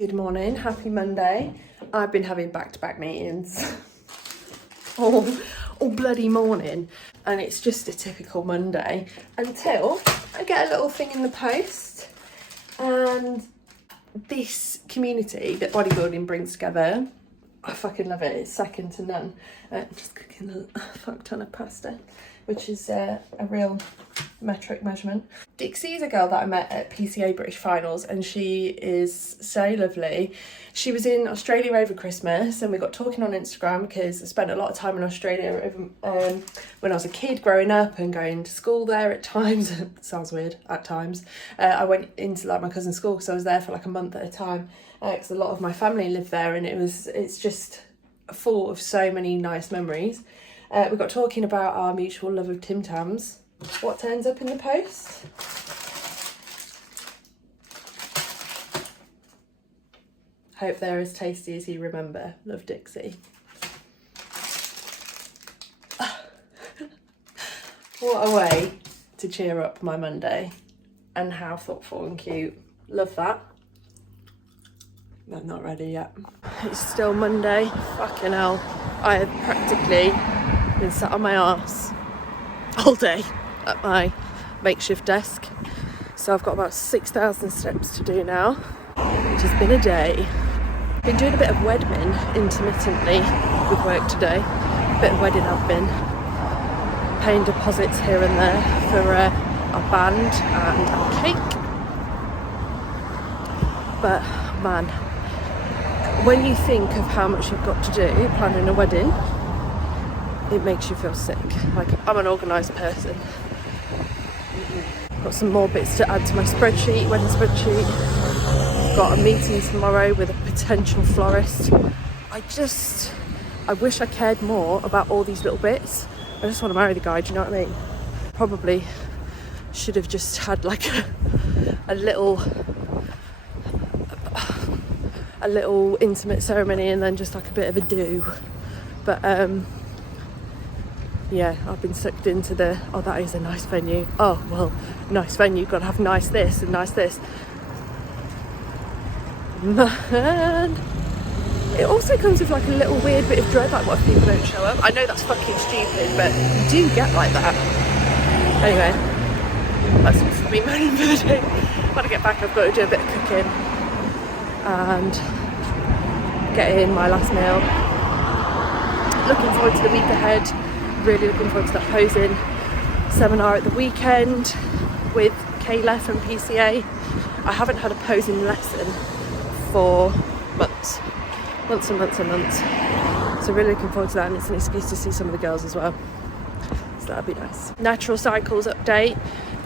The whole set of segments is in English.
Good morning, happy Monday. I've been having back-to-back meetings all bloody morning, and it's just a typical Monday until I get a little thing in the post. And this community that bodybuilding brings together, I fucking love it. It's second to none. Just cooking a fuck ton of pasta, which is a real metric measurement. Dixie is a girl that I met at PCA British Finals, and she is so lovely. She was in Australia over Christmas, and we got talking on Instagram because I spent a lot of time in Australia when I was a kid growing up and going to school there at times. It sounds weird, at times. I went into like my cousin's school, so I was there for like a month at a time because a lot of my family lived there, and it's just full of so many nice memories. We got talking about our mutual love of Tim Tams. What turns up in the post? Hope they're as tasty as you remember. Love, Dixie. What a way to cheer up my Monday, and how thoughtful and cute. Love that. I'm not ready yet. It's still Monday. Fucking hell. I have practically been sat on my arse all day at my makeshift desk. So I've got about 6,000 steps to do now, which has been a day. Been doing a bit of wedding intermittently with work today. A bit of wedding admin. Paying deposits here and there for a band and a cake. But man, when you think of how much you've got to do planning a wedding, it makes you feel sick. Like, I'm an organised person. Got some more bits to add to my spreadsheet, wedding spreadsheet. Got a meeting tomorrow with a potential florist. I wish I cared more about all these little bits. I just want to marry the guy, do you know what I mean? Probably should have just had like a little intimate ceremony and then just like a bit of a do. But yeah, I've been sucked into oh, that is a nice venue. Oh, well, nice venue, got to have nice this and nice this. Man, it also comes with like a little weird bit of dread, like what if people don't show up? I know that's fucking stupid, but you do get like that. Anyway, that's enough of me moaning for the day. When I get back, I've got to do a bit of cooking and get in my last meal. Looking forward to the week ahead. Really looking forward to that posing seminar at the weekend with Kayla from PCA. I haven't had a posing lesson for months and months. So really looking forward to that, and it's an excuse to see some of the girls as well. So that'll be nice. Natural cycles update.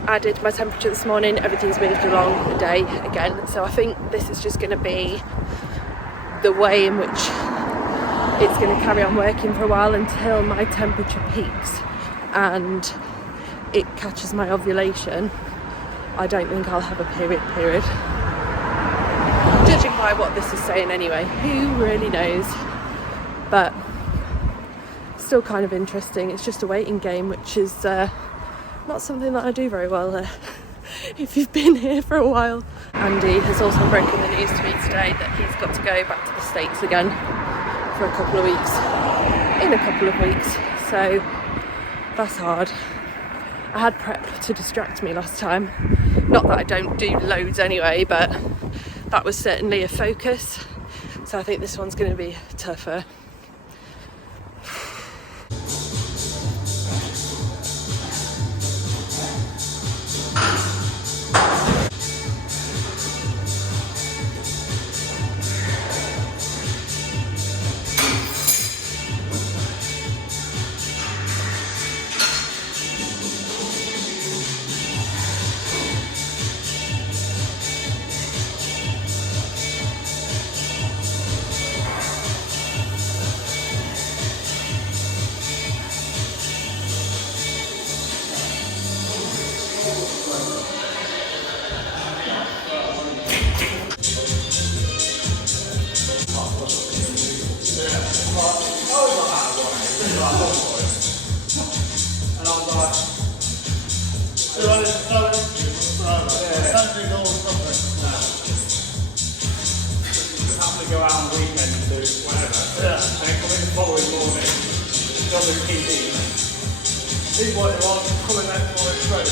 Added my temperature this morning. Everything's moved along the day again. So I think this is just going to be the way in which it's going to carry on working for a while until my temperature peaks and it catches my ovulation. I don't think I'll have a period. Judging by what this is saying anyway, who really knows? But still kind of interesting. It's just a waiting game, which is not something that I do very well if you've been here for a while. Andy has also broken the news to me today that he's got to go back to the States again for a couple of weeks, so that's hard. I had prep to distract me last time, not that I don't do loads anyway, but that was certainly a focus, so I think this one's going to be tougher. happily go out on the weekend and do whatever. Yeah. And then come in the following morning, done with PD. See what you want, come in next morning straight.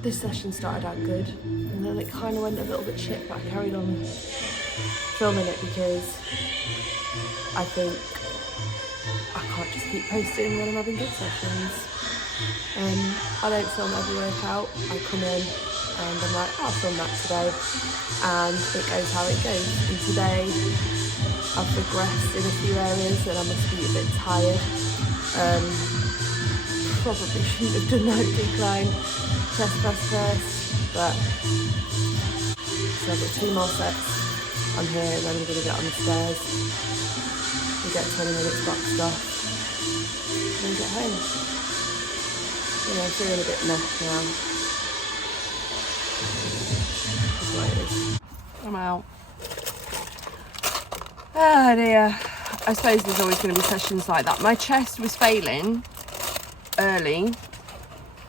This session started out good, and then it kind of went a little bit shit, but I carried on filming it because I think I can't just keep posting when I'm having good sessions. I don't film every workout. I come in and I'm like, I'll film that today, and it goes how it goes. And today I've progressed in a few areas and I must be a bit tired. Probably shouldn't have done that decline chest press first, but so I've got 2 more sets. I'm here and then I'm going to get on the stairs and get 20 minutes boxed off and then get home. You know, I'm feeling a bit meh now. That's what it is. I'm out. Oh dear. I suppose there's always going to be sessions like that. My chest was failing early,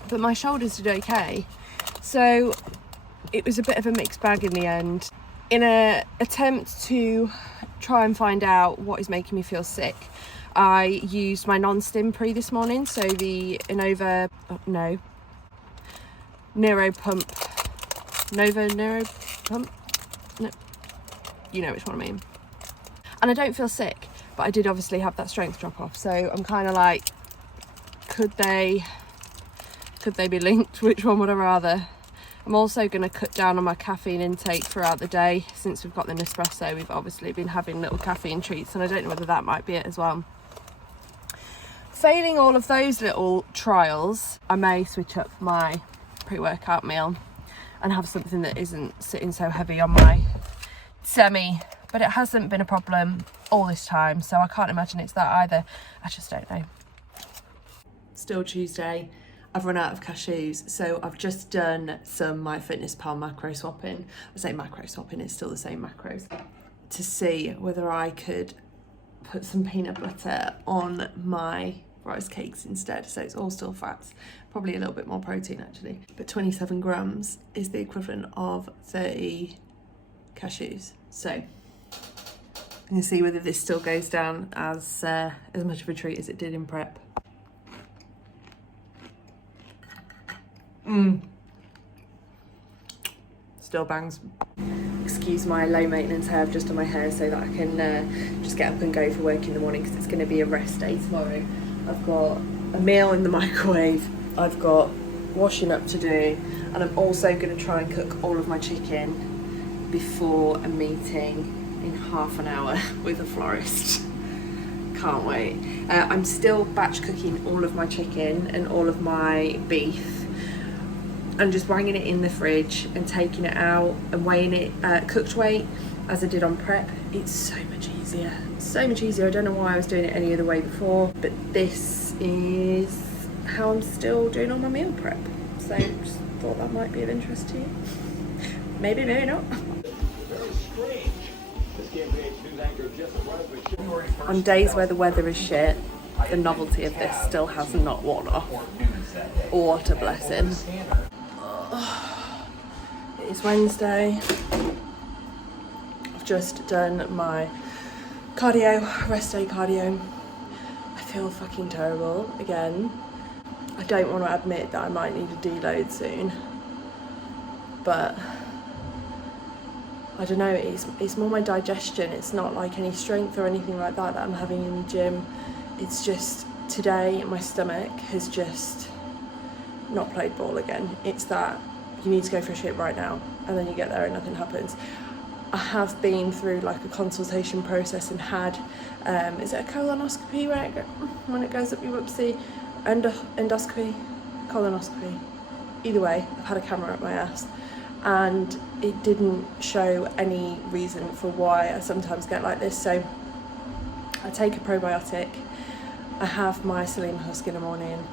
but my shoulders did okay, so it was a bit of a mixed bag in the end. In an attempt to try and find out what is making me feel sick, I used my non-stim pre this morning, so the Nova Neuro Pump, no, you know which one I mean. And I don't feel sick, but I did obviously have that strength drop off, so I'm kind of like, could they be linked? Which one would I rather? I'm also going to cut down on my caffeine intake throughout the day. Since we've got the Nespresso, we've obviously been having little caffeine treats, and I don't know whether that might be it as well. Failing all of those little trials, I may switch up my pre-workout meal and have something that isn't sitting so heavy on my semi, but it hasn't been a problem all this time, so I can't imagine it's that either. I just don't know. Still Tuesday. I've run out of cashews, so I've just done some MyFitnessPal macro swapping. I say macro swapping, it's still the same macros, to see whether I could put some peanut butter on my rice cakes instead. So it's all still fats, probably a little bit more protein actually. But 27 grams is the equivalent of 30 cashews. So I'm gonna see whether this still goes down as much of a treat as it did in prep. Still bangs. Excuse my low maintenance hair, I've just done my hair so that I can just get up and go for work in the morning, because it's going to be a rest day tomorrow. I've got a meal in the microwave, I've got washing up to do, and I'm also going to try and cook all of my chicken before a meeting in half an hour with a florist. Can't wait. I'm still batch cooking all of my chicken and all of my beef. I'm just banging it in the fridge and taking it out and weighing it cooked weight as I did on prep. It's so much easier. So much easier. I don't know why I was doing it any other way before, but this is how I'm still doing all my meal prep. So just thought that might be of interest to you. Maybe, maybe not. On days where the weather is shit, the novelty of this still has not worn off. What a blessing. It is Wednesday. I've just done my cardio, rest day cardio. I feel fucking terrible again. I don't want to admit that I might need a deload soon, but I don't know, it's more my digestion. It's not like any strength or anything like that I'm having in the gym. It's just today my stomach has just not played ball again. It's that you need to go for a shit right now, and then you get there and nothing happens. I have been through like a consultation process and had, is it a colonoscopy when it goes up your whoopsie? Endoscopy? Colonoscopy? Either way, I've had a camera up my ass, and it didn't show any reason for why I sometimes get like this. So I take a probiotic, I have my selenium husk in the morning,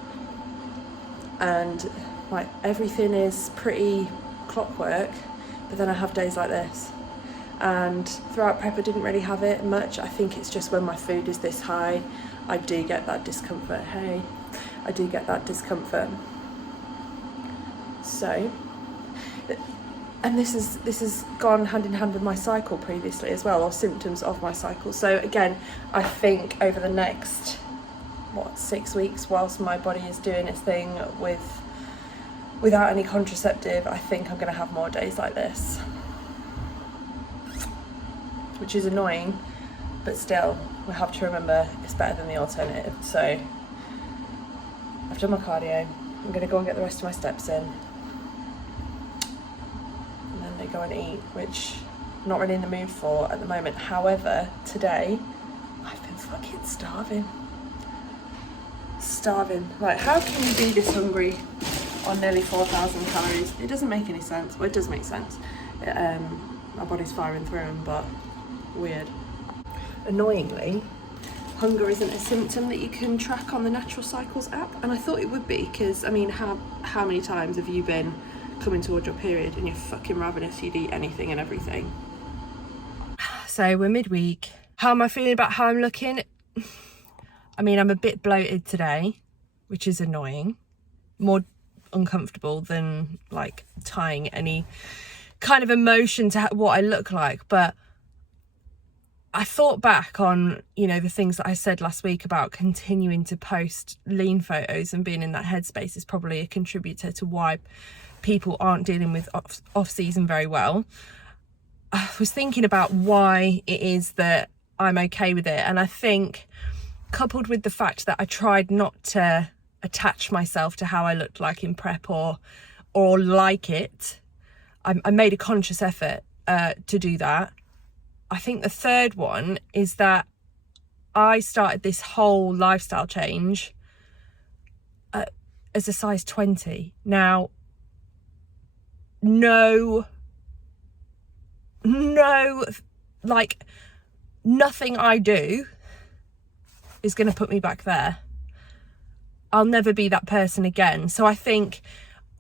and like everything is pretty clockwork, but then I have days like this. And throughout prep I didn't really have it much. I think it's just when my food is this high, I do get that discomfort. I do get that discomfort. So, and this has gone hand in hand with my cycle previously as well, or symptoms of my cycle. So again, I think over the next 6 weeks, whilst my body is doing its thing without any contraceptive, I think I'm going to have more days like this, which is annoying, but still we have to remember it's better than the alternative. So I've done my cardio, I'm going to go and get the rest of my steps in, and then they go and eat, which I'm not really in the mood for at the moment. However, today I've been fucking starving. Like, how can you be this hungry on nearly 4,000 calories? It doesn't make any sense. Well, it does make sense. My body's firing through them, but weird. Annoyingly, hunger isn't a symptom that you can track on the Natural Cycles app, and I thought it would be, because I mean, how many times have you been coming towards your period and you're fucking ravenous, you'd eat anything and everything? So we're midweek. How am I feeling about how I'm looking? I mean, I'm a bit bloated today, which is annoying. More uncomfortable than like tying any kind of emotion to what I look like. But I thought back on, the things that I said last week about continuing to post lean photos and being in that headspace is probably a contributor to why people aren't dealing with off season very well. I was thinking about why it is that I'm okay with it, and I think, coupled with the fact that I tried not to attach myself to how I looked like in prep or like it, I made a conscious effort to do that. I think the third one is that I started this whole lifestyle change as a size 20. Now, no nothing I do is going to put me back there. I'll never be that person again. So I think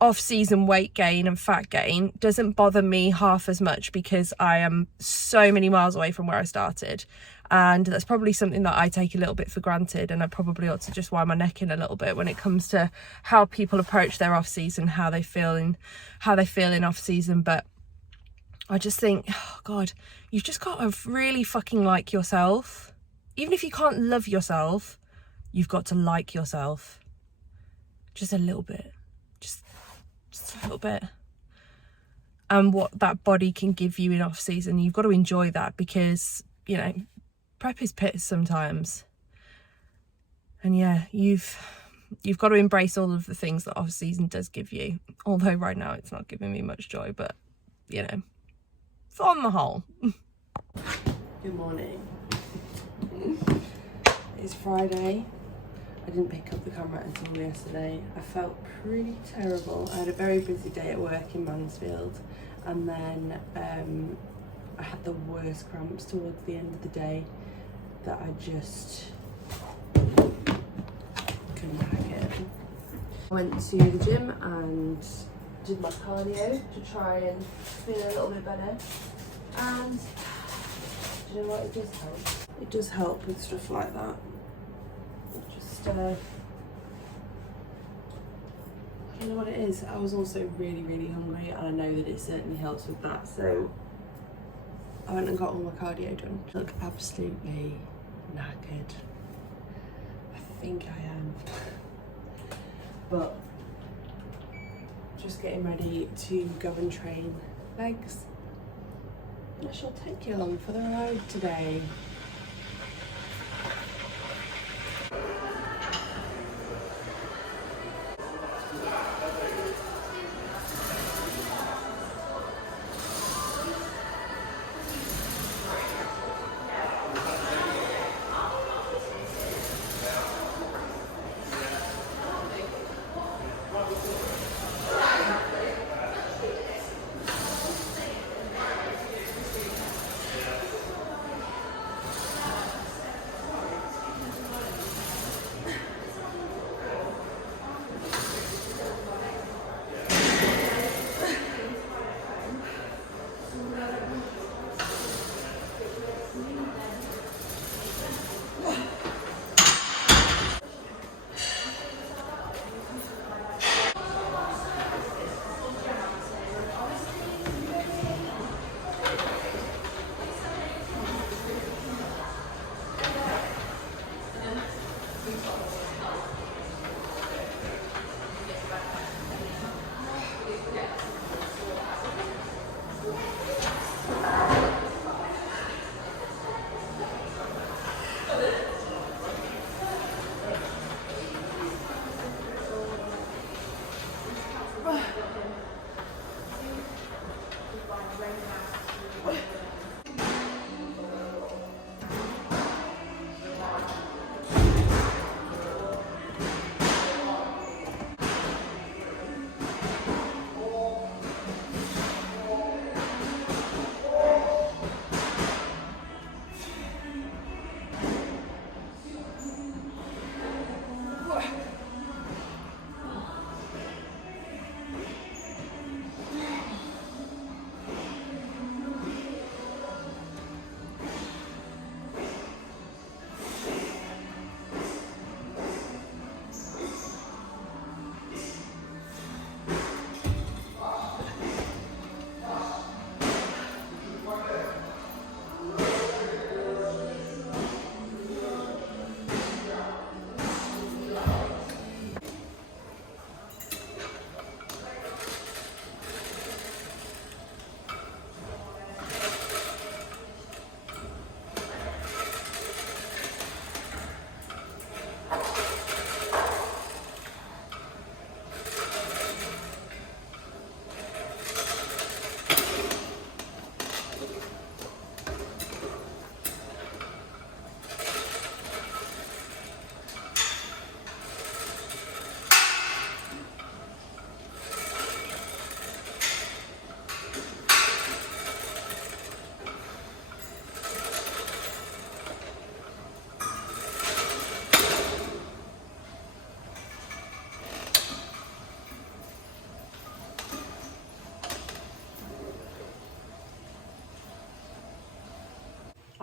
off-season weight gain and fat gain doesn't bother me half as much because I am so many miles away from where I started. And that's probably something that I take a little bit for granted, and I probably ought to just wind my neck in a little bit when it comes to how people approach their off-season, how they feel in off-season. But I just think, oh God, you've just got to really fucking like yourself. Even if you can't love yourself, you've got to like yourself. Just a little bit. Just a little bit. And what that body can give you in off season, you've got to enjoy that, because, you know, prep is piss sometimes. And yeah, you've got to embrace all of the things that off season does give you. Although right now it's not giving me much joy, but you know, on the whole. Good morning. It's Friday. I didn't pick up the camera until yesterday. I felt pretty terrible. I had a very busy day at work in Mansfield, and then I had the worst cramps towards the end of the day that I just couldn't hack it. I went to the gym and did my cardio to try and feel a little bit better, and do you know what, it does help. It does help with stuff like that. You know what it is, I was also really hungry, and I know that it certainly helps with that, so I went and got all my cardio done. I look absolutely knackered. I think I am. But just getting ready to go and train legs. I shall take you along for the ride today.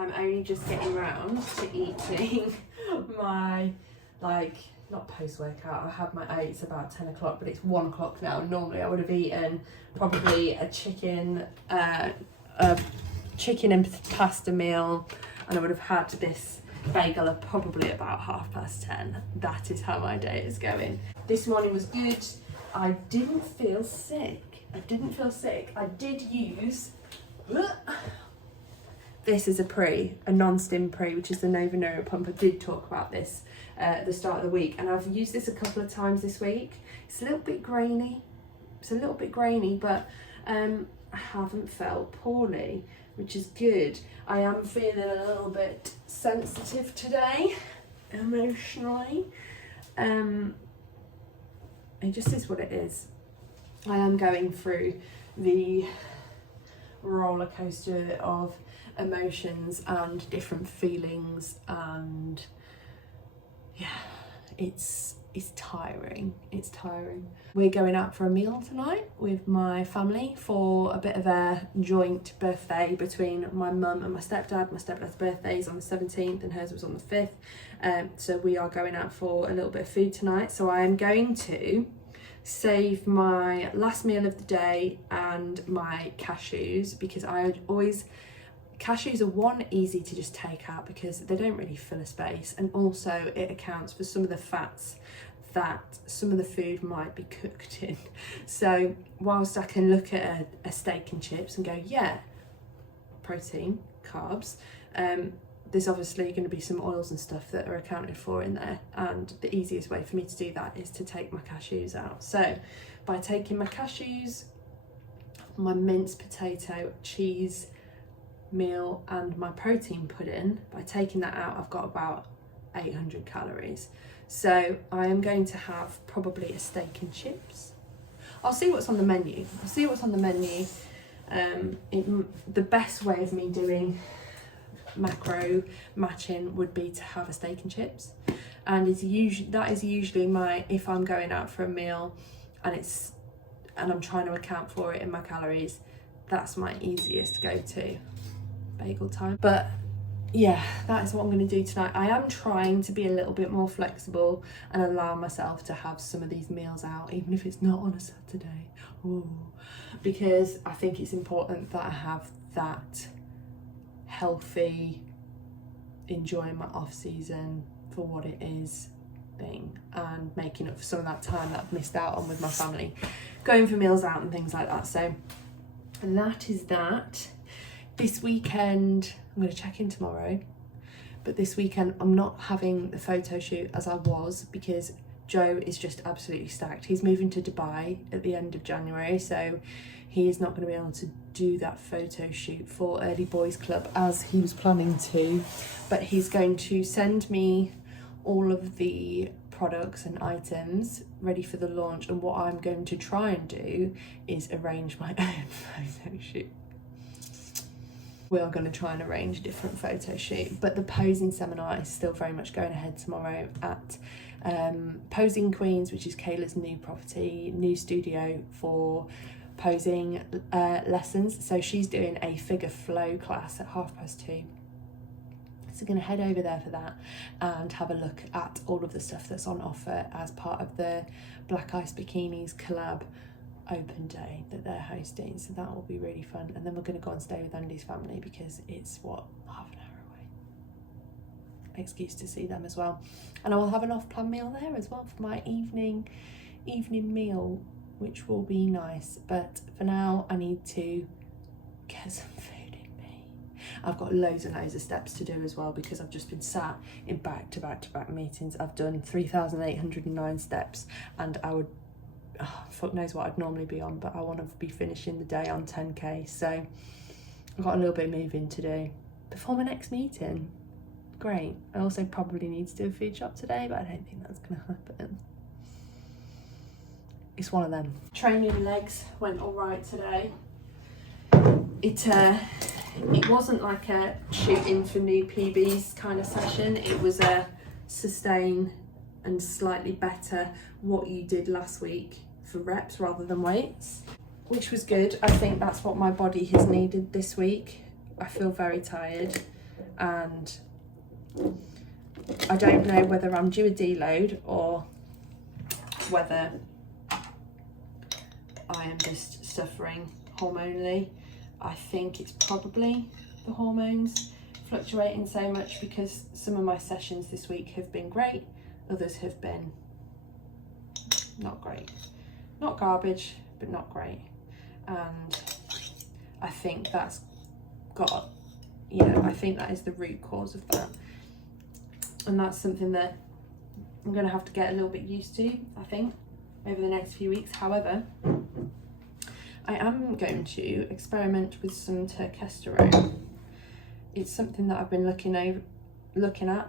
I'm only just getting round to eating my, like, not post-workout, I had my oats about 10 o'clock, but it's 1 o'clock now. Normally I would have eaten probably a chicken and pasta meal, and I would have had this bagel at probably about 10:30. That is how my day is going. This morning was good. I didn't feel sick. I did use, this is a non-stim pre, which is the Nova Neuro Pump. I did talk about this at the start of the week, and I've used this a couple of times this week. It's a little bit grainy, but I haven't felt poorly, which is good. I am feeling a little bit sensitive today, emotionally. It just is what it is. I am going through the roller coaster of emotions and different feelings, and yeah, it's tiring. We're going out for a meal tonight with my family for a bit of a joint birthday between my mum and my stepdad. My stepdad's birthday is on the 17th and hers was on the 5th, so we are going out for a little bit of food tonight. So I am going to save my last meal of the day and my cashews, because cashews are easy to just take out because they don't really fill a space, and also it accounts for some of the fats that some of the food might be cooked in. So whilst I can look at a steak and chips and go, yeah, protein, carbs, there's obviously going to be some oils and stuff that are accounted for in there, and the easiest way for me to do that is to take my cashews out. So by taking my cashews, my minced potato, cheese meal and my protein pudding, by taking that out, I've got about 800 calories. So I am going to have probably a steak and chips. I'll see what's on the menu. The best way of me doing macro matching would be to have a steak and chips, and that is usually my, if I'm going out for a meal and I'm trying to account for it in my calories, that's my easiest go-to bagel time. But yeah, that is what I'm going to do tonight. I am trying to be a little bit more flexible and allow myself to have some of these meals out, even if it's not on a Saturday. Ooh. Because I think it's important that I have that healthy, enjoying my off season for what it is thing, and making up for some of that time that I've missed out on with my family, going for meals out and things like that. So that is that. This weekend, I'm going to check in tomorrow, but this weekend I'm not having the photo shoot as I was, because Joe is just absolutely stacked. He's moving to Dubai at the end of January, so he is not going to be able to do that photo shoot for Early Boys Club as he was planning to, but he's going to send me all of the products and items ready for the launch, and what I'm going to try and do is arrange my own photo shoot. We are going to try and arrange a different photo shoot, but the posing seminar is still very much going ahead tomorrow at Posing Queens, which is Kayla's new studio for posing lessons. So she's doing a figure flow class at 2:30. So going to head over there for that and have a look at all of the stuff that's on offer as part of the Black Ice Bikinis collab open day that they're hosting. So that will be really fun, and then we're going to go and stay with Andy's family because it's half an hour away. Excuse to see them as well, and I will have an off-plan meal there as well for my evening meal, which will be nice. But for now I need to get some food in me. I've got loads and loads of steps to do as well, because I've just been sat in back-to-back meetings. I've done 3,809 steps, and I would, fuck knows what I'd normally be on, but I want to be finishing the day on 10k. So I've got a little bit of moving to do before my next meeting. Great. I also probably need to do a food shop today, but I don't think that's going to happen. It's one of them. Training legs went all right today. It wasn't like a shooting for new PBs kind of session. It was a sustain and slightly better what you did last week for reps rather than weights, which was good. I think that's what my body has needed this week. I feel very tired, and I don't know whether I'm due a deload or whether I am just suffering hormonally. I think it's probably the hormones fluctuating so much, because some of my sessions this week have been great, others have been not great. Not garbage, but not great. And I think that's got, I think that is the root cause of that. And that's something that I'm going to have to get a little bit used to, I think, over the next few weeks. However, I am going to experiment with some testosterone. It's something that I've been looking at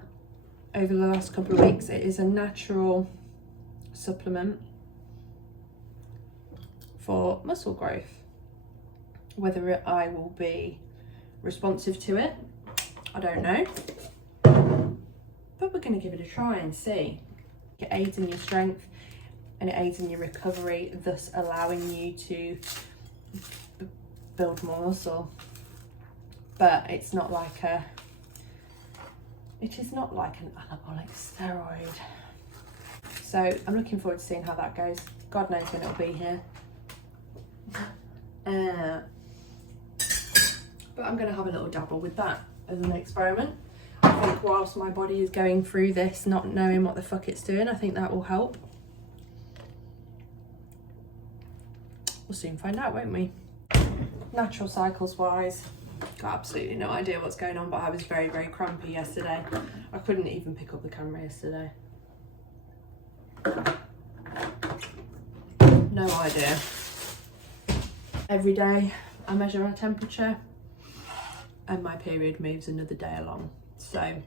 over the last couple of weeks. It is a natural supplement for muscle growth. Whether I will be responsive to it, I don't know. But we're going to give it a try and see. It aids in your strength and it aids in your recovery, thus allowing you to build more muscle. But it's not like it is not like an anabolic steroid. So I'm looking forward to seeing how that goes. God knows when it'll be here. But I'm going to have a little dabble with that as an experiment. I think whilst my body is going through this, not knowing what the fuck it's doing, I think that will help. We'll soon find out, won't we? Natural cycles wise, got absolutely no idea what's going on, but I was very, very crampy yesterday. I couldn't even pick up the camera yesterday. No idea. Every day I measure my temperature and my period moves another day along. So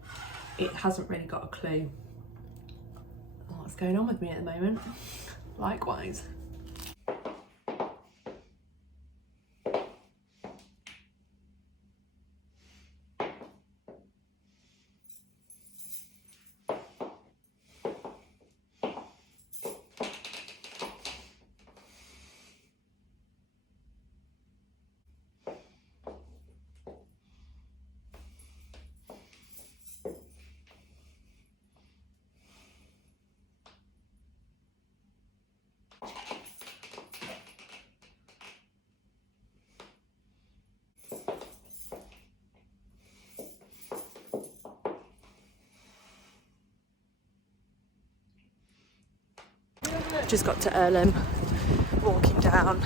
it hasn't really got a clue what's going on with me at the moment. Likewise. Just got to Earlham, walking down,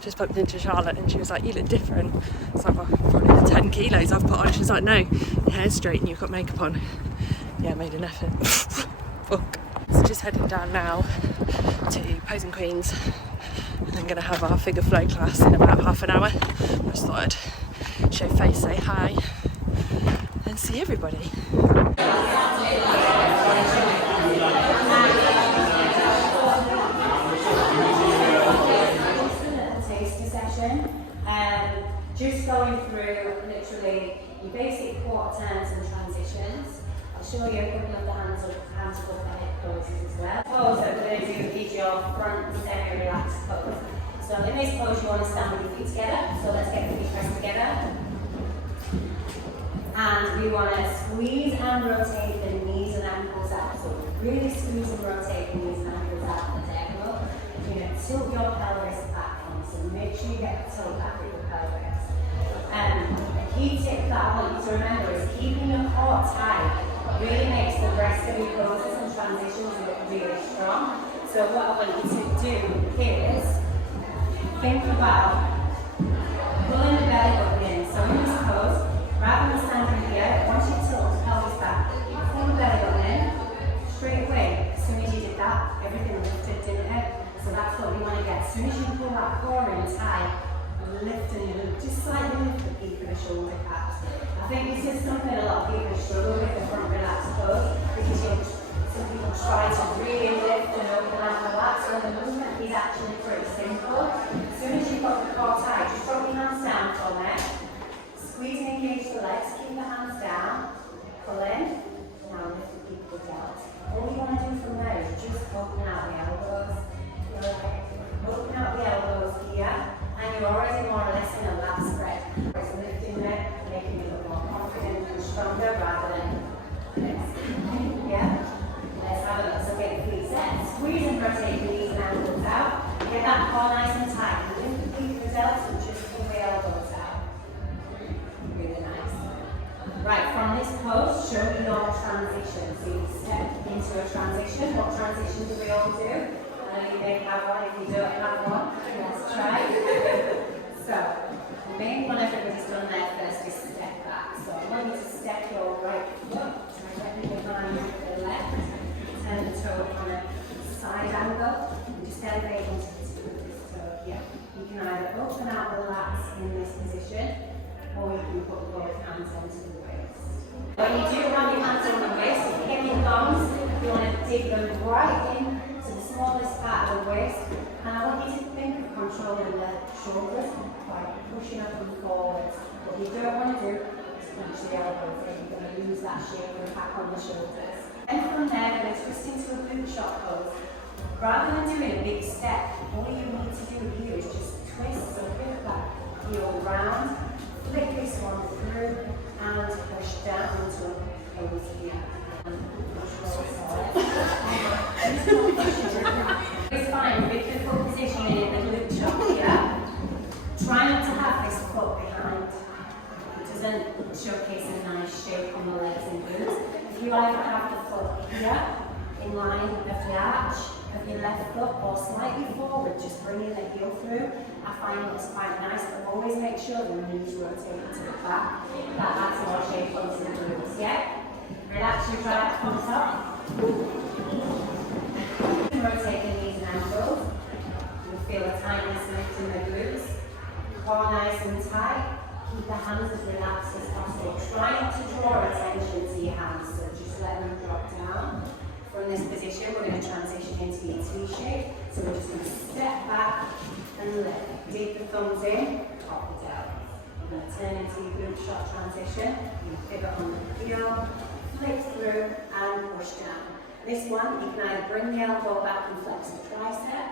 just bumped into Charlotte and she was like, you look different. It's like, well, probably the 10 kilos I've put on. She's like, no, your hair's straight and you've got makeup on. Yeah, I made an effort. Fuck. So just heading down now to Posing Queens, and I'm going to have our figure flow class in about half an hour. I just thought I'd show face, say hi and see everybody. Just going through literally your basic quarter turns and transitions. I'll show you a couple of the hands up and hip poses as well. Pose that we're going to do is your front semi-relaxed pose. So in this pose you want to stand with your feet together. So let's get the feet pressed together. And we want to squeeze and rotate the knees and ankles out. So really squeeze and rotate the knees and ankles out of the table. You're going to tilt your pelvis back on. So make sure you get the tilt back with the pelvis. A key tip that I want you to remember is keeping your core tight really makes the rest of your poses and transitions look really strong. So what I want you to do is think about pulling the belly button in. So in this pose, rather than standing here, I want you to tilt the pelvis back. Pull the belly button in, straight away. As soon as you did that, everything lifted, didn't it? So that's what we want to get. As soon as you pull that core in tight, lift and loop, just slightly lift the peak of the shoulder caps. I think this is something a lot of people struggle with, the front relaxed pose, because some people try to really lift and open and relax, so the movement is actually pretty simple. As soon as you've got the core tight, just drop your hands down for a minute, squeeze and engage the legs, keep the hands down, pull in, now lift the peak of the delts. All you want to do from there is just open out the elbows, open out the elbows here. And you're already more or less in a lap spread. So lifting it, making it look more confident. to do. I know you may have one. If you don't have one, let's try. So, the main one everybody's done there first is step back. So I want you to step your right foot directly behind the left, turn the toe on a side angle, and just elevate into the tip of this toe here. You can either open out the lats in this position, or you can put both hands onto the waist. When you do have your hands on the waist, if you get your thumbs, you want to dig them right in to the smallest part of the waist, and I want you to think of controlling the shoulders by pushing up and forwards. What you don't want to do is punch the elbows in. You're going to lose that shape and back on the shoulders. And from there, we're going to twist into a boot shot pose. Rather than doing a big step, all you need to do here is just twist, so pivot back, heel round, flick this one through, and push down into a pose here. It's fine with the foot positioning in the glute shot here. Try not to have this foot behind. It doesn't showcase a nice shape on the legs and glutes. If you either have the foot here, in line of the arch of your left foot, or slightly forward, just bringing the heel through, I find it looks quite nice, but always make sure the knees rotate to the back. That adds more shape onto the glutes, yeah? Relax your right on top. Rotate the knees and ankles. You'll feel a tightness lift in the glutes. Core nice and tight. Keep the hands as relaxed as possible. Try not to draw attention to your hands, so just let them drop down. From this position, we're going to transition into your T shape. So we're just going to step back and lift. Dig the thumbs in, pop it down. We're going to turn into your glute shot transition. You pivot on the heel, flick through, and push down. This one, you can either bring the elbow back and flex the tricep.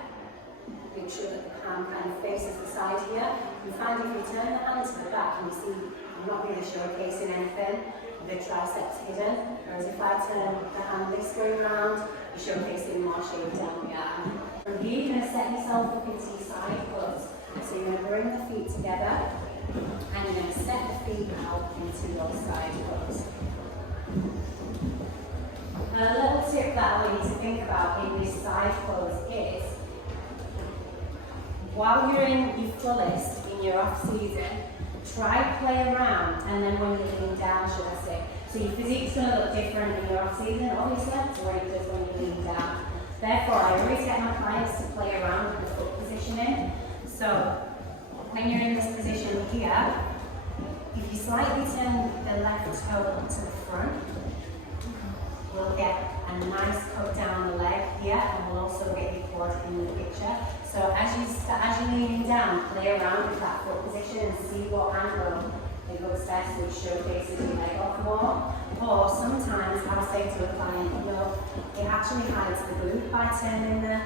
Make sure that the palm kind of faces the side here. You find if you turn the hand to the back, and you see I'm not really showcasing anything, the triceps hidden. Whereas if I turn the hand this way around, you're showcasing more shape down the arm. From here, you're going to set yourself up into your side pose. So you're going to bring the feet together, and you're going to set the feet out into your side pose. A little tip that I want you to think about in this side pose is, while you're in your fullest, in your off season, try play around, and then when you're leaning down, should I say. So your physique's going to look different in your off season, obviously, to what it does when you lean down. Therefore, I always get my clients to play around with the foot positioning. So when you're in this position here, if you slightly turn the left toe to the front, we'll get a nice cut down the leg here, and we'll also get your quad in the picture. So as you're leaning down, play around with that foot position and see what angle it looks best, which showcases your leg off more. Or sometimes I'll say to a client, you know, it actually hides the glute by turning the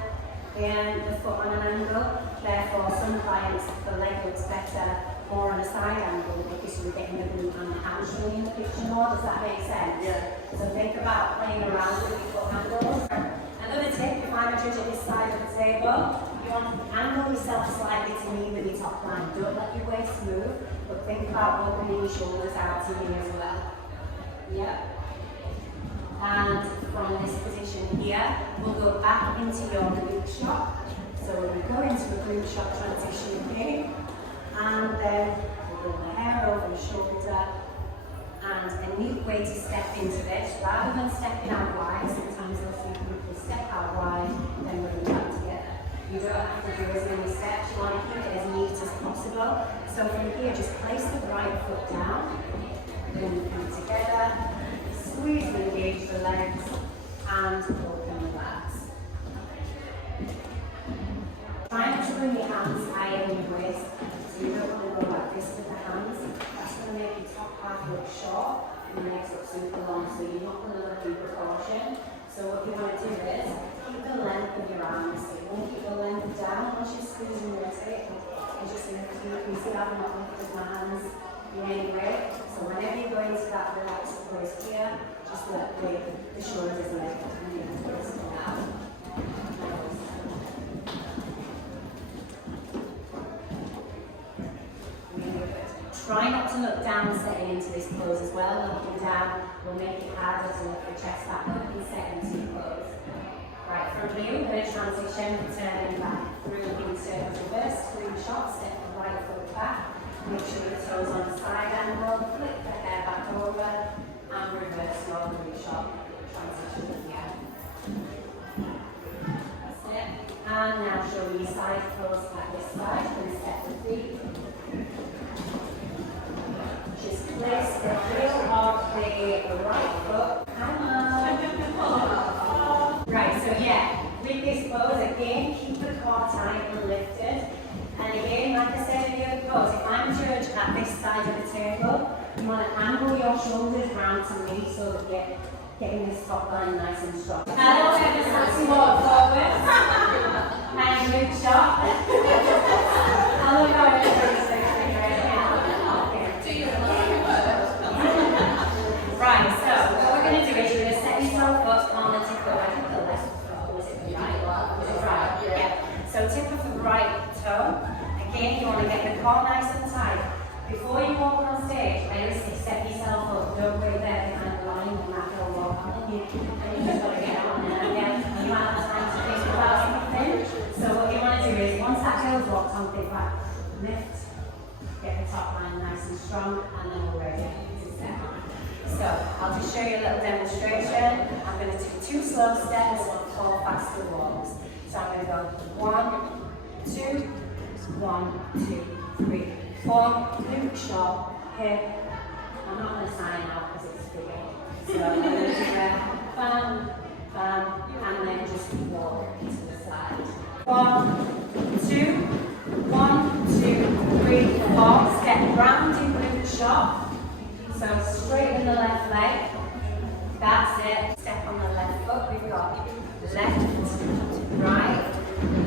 foot on an angle. Therefore, some clients, the leg looks better more on a side angle because you're getting the glute and the hamstring in the picture more. Does that make sense? Yeah. So think about playing around with your foot angles. Another tip, if I'm a judge at this side of the table, you want to angle yourself slightly to me with your top line. Don't let your waist move, but think about opening your shoulders out to me as well. Yep. And from this position here, we'll go back into your glute shot. So we go into a glute shot transition here, and then we'll bring the hair over the shoulder. And a neat way to step into this, rather than stepping out wide, sometimes you'll see people step out wide, then bring it back together. You don't have to do as many steps, you want to keep it as neat as possible. So from here, just place the right foot down, then you come together, squeeze and engage the legs, and open the backs. Try not to bring your hands higher than your waist, so you don't want to go like this with the hands. That's going to make your top half look short and your legs look super long, so you're not going to look in proportion. So what you want to do is keep the length of your arms. So you want to keep the length down once you squeeze and rotate. And just lift. You can see I've not lifted my hands in any way. So whenever you go into that relaxed pose here, just let the shoulders lift and you can twist it out. Try not to look down setting into this pose as well. Looking down will make it harder to lift the chest back up in second to pose. Right, from here, we're going to transition, turning back through into reverse screw shot, step the right foot back, make sure your toes on the side angle, flick the hair back over, and reverse your screw shot, transition again. That's it. And now show me side close at this side, and step the feet. Just place the heel of the right foot. Come on. Right, so yeah, with this pose again, keep the core tight and lifted. And again, like I said in the other pose, if I'm judge at this side of the table, you want to angle your shoulders round to me so that you're getting this top line nice and strong. And then we're going to start to walk forward. And good shot. I look how everybody's saying right now. Right, so what we're going to do is you're going to set yourself up on the tip of the left foot. Was it right? Was it right? Yeah. So tip of the right toe. Again, you want to get the core nice and tight. Before you walk on stage, realistically set yourself up. Don't wait there behind the line and that will walk on you. And you just got to get on there. Again, you might have time to think about something. So what you want to do is, once that girl's walked on, think back, lift, get the top line nice and strong, and then we're ready to step. So I'll just show you a little demonstration. I'm going to do 2 slow steps, 4 faster walks. So I'm going to go 1, 2, 1, 2, 3, 4, glute shot, hip. I'm not going to sign out because it's bigger. So I'm going to do bam, bam, and then just walk to the side. 1, 2, 1, 2, 3, 4. Step round in glute shot. So straighten the left leg. That's it. Step on the left foot. We've got left, right,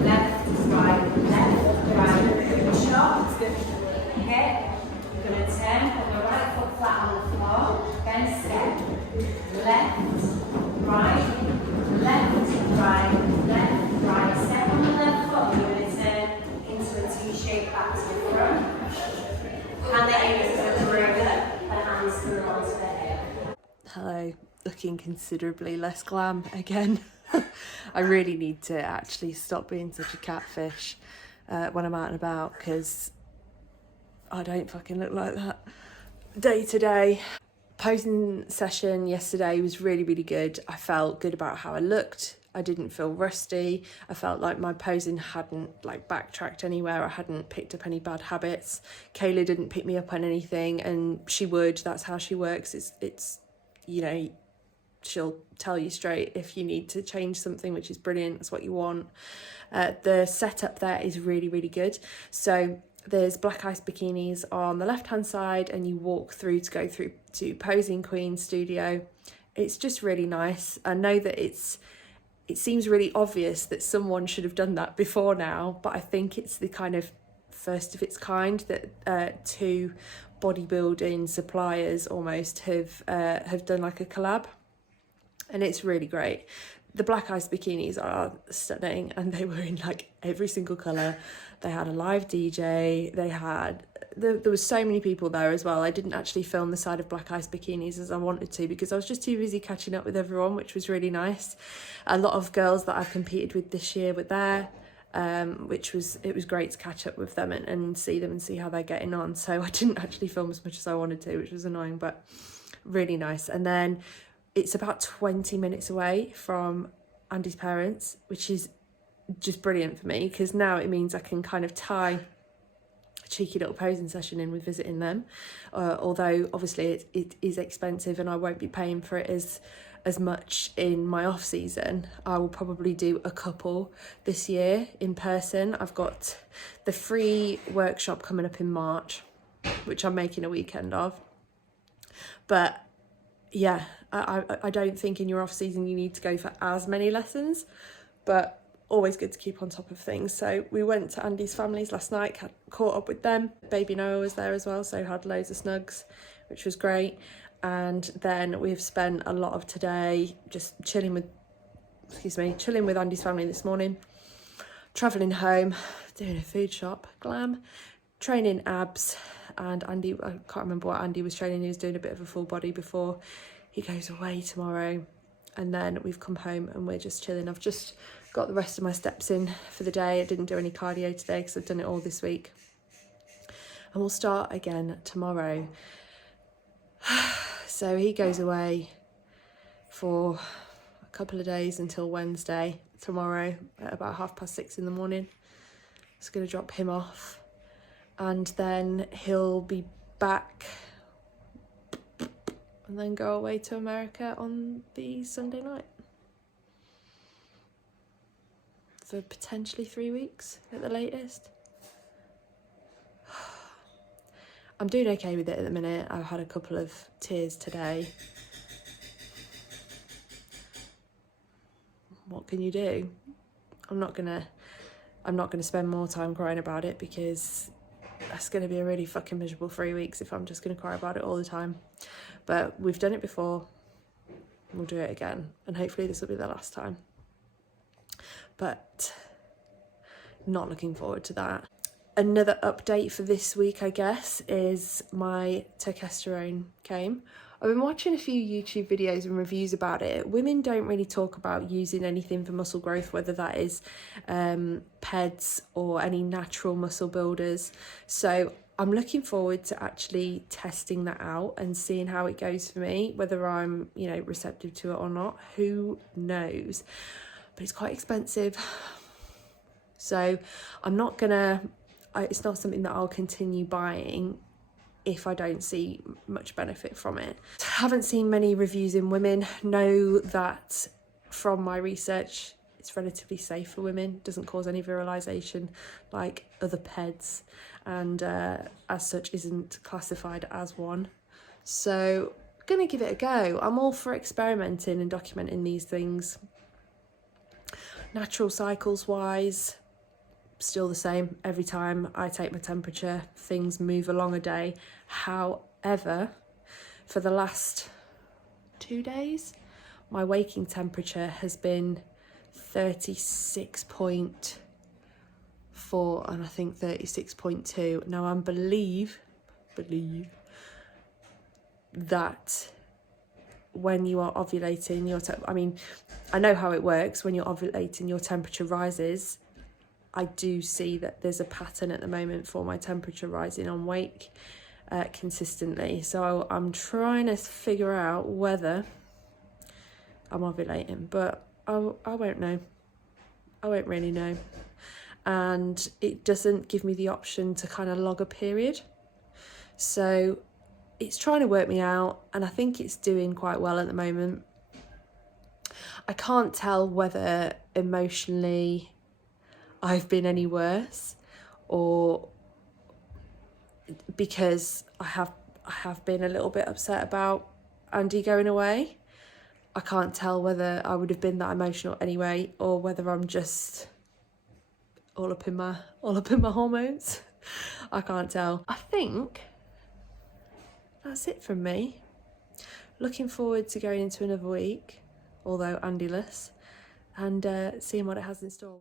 left, right, left, right. Glute shot. Hip. You're going to turn, put the right foot flat on the floor. Then step left, right, left, right. Step on the left foot. You're going to turn into a T-shape back to the front. And then you're going to bring the hands through onto the hip. Hello, looking considerably less glam again. I really need to actually stop being such a catfish when I'm out and about, because I don't fucking look like that day to day. Posing session yesterday was really, really good. I felt good about how I looked. I didn't feel rusty. I felt like my posing hadn't like backtracked anywhere. I hadn't picked up any bad habits. Kayla didn't pick me up on anything, and she would. That's how she works. It's you know, she'll tell you straight if you need to change something, which is brilliant. That's what you want. The setup there is really, really good. So there's black ice bikinis on the left hand side, and you walk through to go through to Posing Queen studio. It's just really nice. I know that it seems really obvious that someone should have done that before now, but I think it's the kind of first of its kind that 2 bodybuilding suppliers almost have done like a collab, and it's really great. The black ice bikinis are stunning, and they were in like every single colour. They had a live DJ, there was so many people there as well. I didn't actually film the side of black ice bikinis as I wanted to, because I was just too busy catching up with everyone, which was really nice. A lot of girls that I've competed with this year were there, it was great to catch up with them and see them and see how they're getting on. So I didn't actually film as much as I wanted to, which was annoying, but really nice. And then it's about 20 minutes away from Andy's parents, which is just brilliant for me, because now it means I can kind of tie a cheeky little posing session in with visiting them, although obviously it is expensive and I won't be paying for it as much in my off season. I will probably do a couple this year in person. I've got the free workshop coming up in March, which I'm making a weekend of, but yeah, I don't think in your off season you need to go for as many lessons, but always good to keep on top of things. So we went to Andy's family's last night, caught up with them. Baby Noah was there as well, so had loads of snugs, which was great. And then we've spent a lot of today just chilling with Andy's family this morning, travelling home, doing a food shop, glam, training abs. And Andy, I can't remember what Andy was training. He was doing a bit of a full body before he goes away tomorrow. And then we've come home and we're just chilling. I've just got the rest of my steps in for the day. I didn't do any cardio today because I've done it all this week. And we'll start again tomorrow. So he goes away for a couple of days until Wednesday. Tomorrow at about 6:30 in the morning. Just going to drop him off. And then he'll be back and then go away to America on the Sunday night. For potentially 3 weeks at the latest. I'm doing okay with it at the minute. I've had a couple of tears today. What can you do? I'm not gonna spend more time crying about it, because that's gonna be a really fucking miserable 3 weeks if I'm just gonna cry about it all the time. But we've done it before. We'll do it again, and hopefully this will be the last time. But not looking forward to that. Another update for this week, I guess, is my testosterone came. I've been watching a few YouTube videos and reviews about it. Women don't really talk about using anything for muscle growth, whether that is PEDs or any natural muscle builders. So I'm looking forward to actually testing that out and seeing how it goes for me, whether I'm, you know, receptive to it or not. Who knows? But it's quite expensive. So I'm not gonna, it's not something that I'll continue buying if I don't see much benefit from it. Haven't seen many reviews in women. Know that from my research, it's relatively safe for women. Doesn't cause any virilization like other PEDs, and as such isn't classified as one. So gonna give it a go. I'm all for experimenting and documenting these things. Natural cycles wise, still the same. Every time I take my temperature, things move along a day. However, for the last 2 days, my waking temperature has been 36.4 and I think 36.2. Now I believe that when you are ovulating, I know how it works. When you're ovulating, your temperature rises. I do see that there's a pattern at the moment for my temperature rising on wake consistently. So I'm trying to figure out whether I'm ovulating, but I won't know. I won't really know. And it doesn't give me the option to kind of log a period. So it's trying to work me out, and I think it's doing quite well at the moment. I can't tell whether emotionally I've been any worse, or because I have been a little bit upset about Andy going away. I can't tell whether I would have been that emotional anyway, or whether I'm just all up in my hormones. I can't tell. I think that's it from me. Looking forward to going into another week, although Andy-less, and seeing what it has in store.